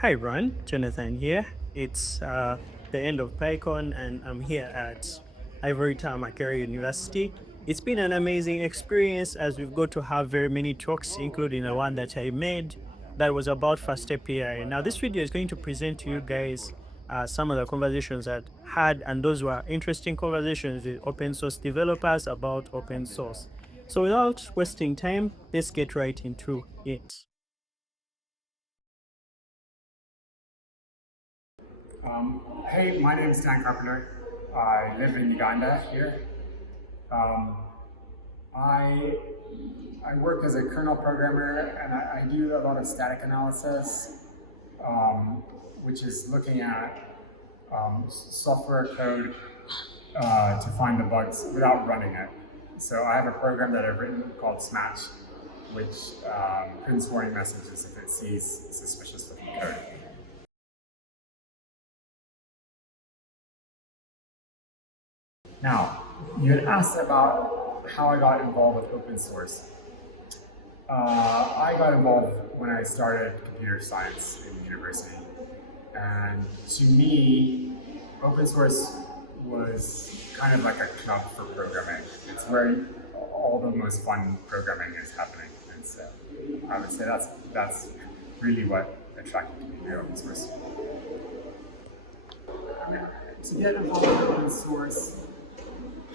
Hi, Ron. Jonathan here. It's the end of Pycon, and I'm here at Ivory Town Macquarie University. It's been an amazing experience as we've got to have very many talks, including the one that I made that was about Fast API. Now, this video is going to present to you guys some of the conversations that I had, and those were interesting conversations with open source developers about open source. So, without wasting time, let's get right into it. Hey, my name is Carpenter. I live in Uganda here. Um, I, I work as a kernel programmer and I do a lot of static analysis, which is looking at software code to find the bugs without running it. So I have a program that I've written called Smash, which prints warning messages if it sees suspicious looking code. Now, you had asked about how I got involved with open source. I got involved when I started computer science in university. And to me, open source was kind of like a club for programming. It's where all the most fun programming is happening. And so I would say that's really what attracted me to open source. I mean, to get involved with open source,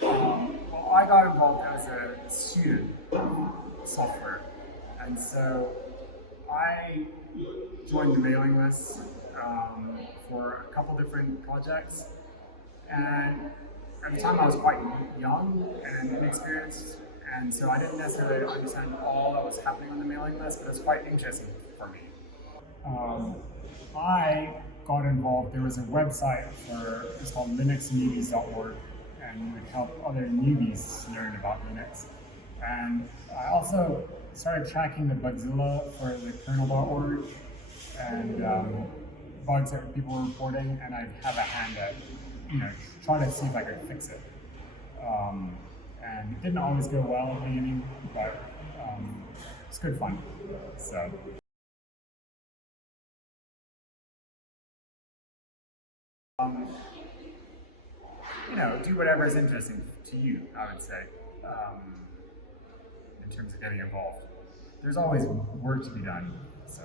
well, I got involved as a student of software, and so I joined the mailing list for a couple different projects. And at the time, I was quite young and inexperienced, and so I didn't necessarily understand all that was happening on the mailing list, but it was quite interesting for me. I got involved. There was a website it's called linuxnewbies.org, and you would help other newbies learn about Linux. And I also started tracking the Bugzilla for the kernel.org and bugs that people were reporting, and I'd have a hand at, trying to see if I could fix it. And it didn't always go well at the beginning, but it's good fun. So. Do whatever is interesting to you, I would say, in terms of getting involved. There's always work to be done, so.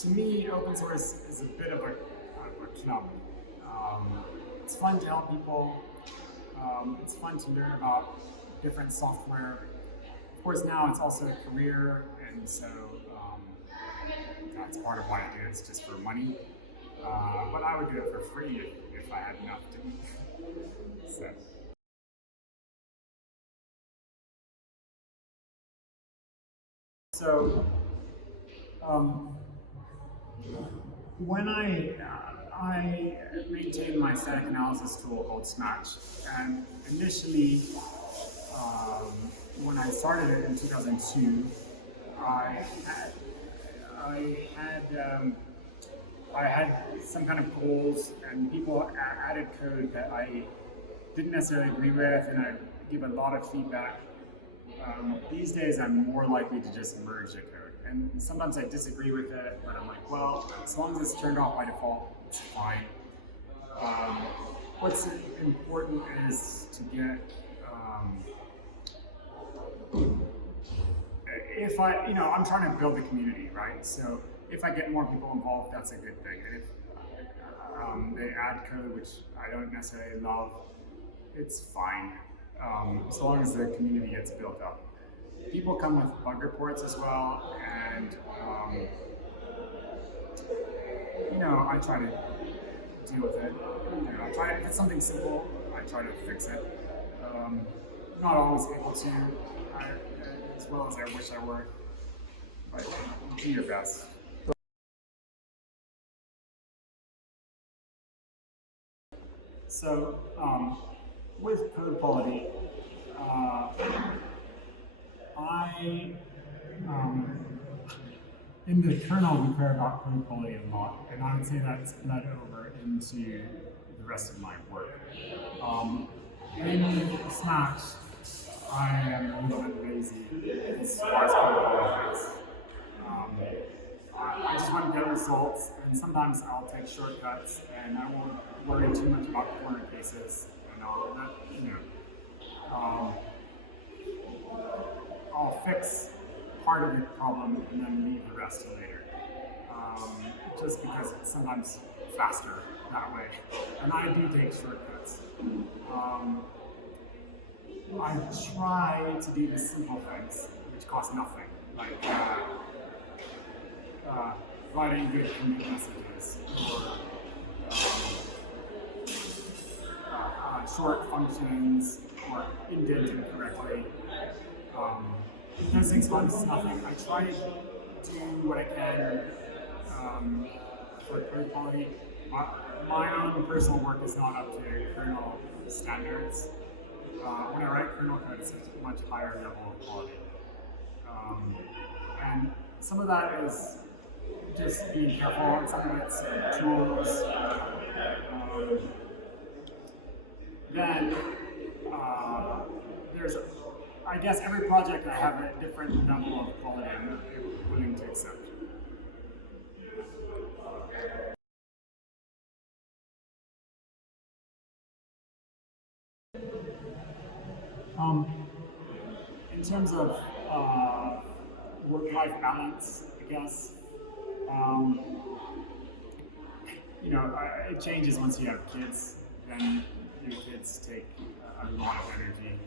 To me, open source is a bit of a club. It's fun to help people. It's fun to learn about different software. Of course, now it's also a career, and so that's part of why I do it. It's just for money. But I would do it for free if I had enough to eat. So when I maintained my static analysis tool called Smash, and initially when I started it in 2002, I had some kind of goals, and people added code that I didn't necessarily agree with, and I'd give a lot of feedback. These days, I'm more likely to just merge the code, and sometimes I disagree with it, but I'm like, well, as long as it's turned off by default, it's fine. What's important is to get if I'm trying to build a community, right? So if I get more people involved, that's a good thing. And if they add code, which I don't necessarily love, it's fine, as long as the community gets built up. People come with bug reports as well, and I try to deal with it. If it's something simple, I try to fix it. Not always able to, as well as I wish I were, but do your best. So, with code quality, in the kernel, we care about code quality a lot, and I would say that's bled over into the rest of my work. In Smash, I am a little bit lazy as far as code goes. I just want to get results, and sometimes I'll take shortcuts, and I won't worry too much about corner cases and all that. I'll fix part of the problem and then leave the rest to later. Just because it's sometimes faster that way, and I do take shortcuts. I try to do the simple things, which cost nothing, like writing good commit messages or short functions or indenting correctly. Those things cost nothing. I try to do what I can for code quality. My own personal work is not up to kernel standards. When I write kernel code, it's a much higher level of quality. And some of that is just being careful, and some of it's tools. Then there's, I guess every project I have a different level of quality I'm willing to accept. In terms of work-life balance, I guess, it changes once you have kids. Then your kids take a lot of energy.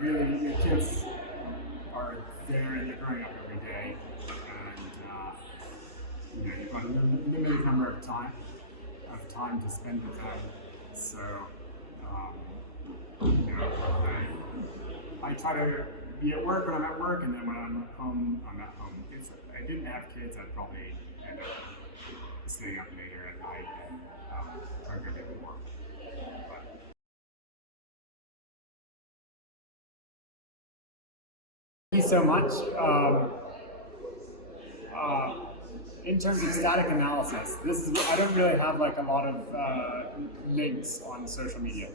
Really, your kids are there and they're growing up every day, and you've got a limited number of time to spend with them. So, I try to be at work when I'm at work, and then when I'm at home, I'm at home. If I didn't have kids, I'd probably end up staying up later at night and programming more. Thank you so much. In terms of static analysis, I don't really have like a lot of links on social media.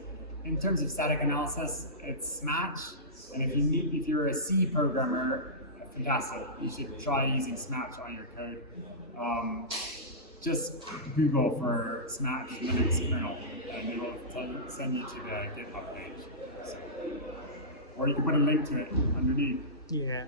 In terms of static analysis, it's Smatch, and if you're a C programmer, fantastic. You should try using Smatch on your code. Just Google for Smatch Linux Kernel, and it'll send you to the GitHub page. So, or you can put a link to it underneath. Yeah.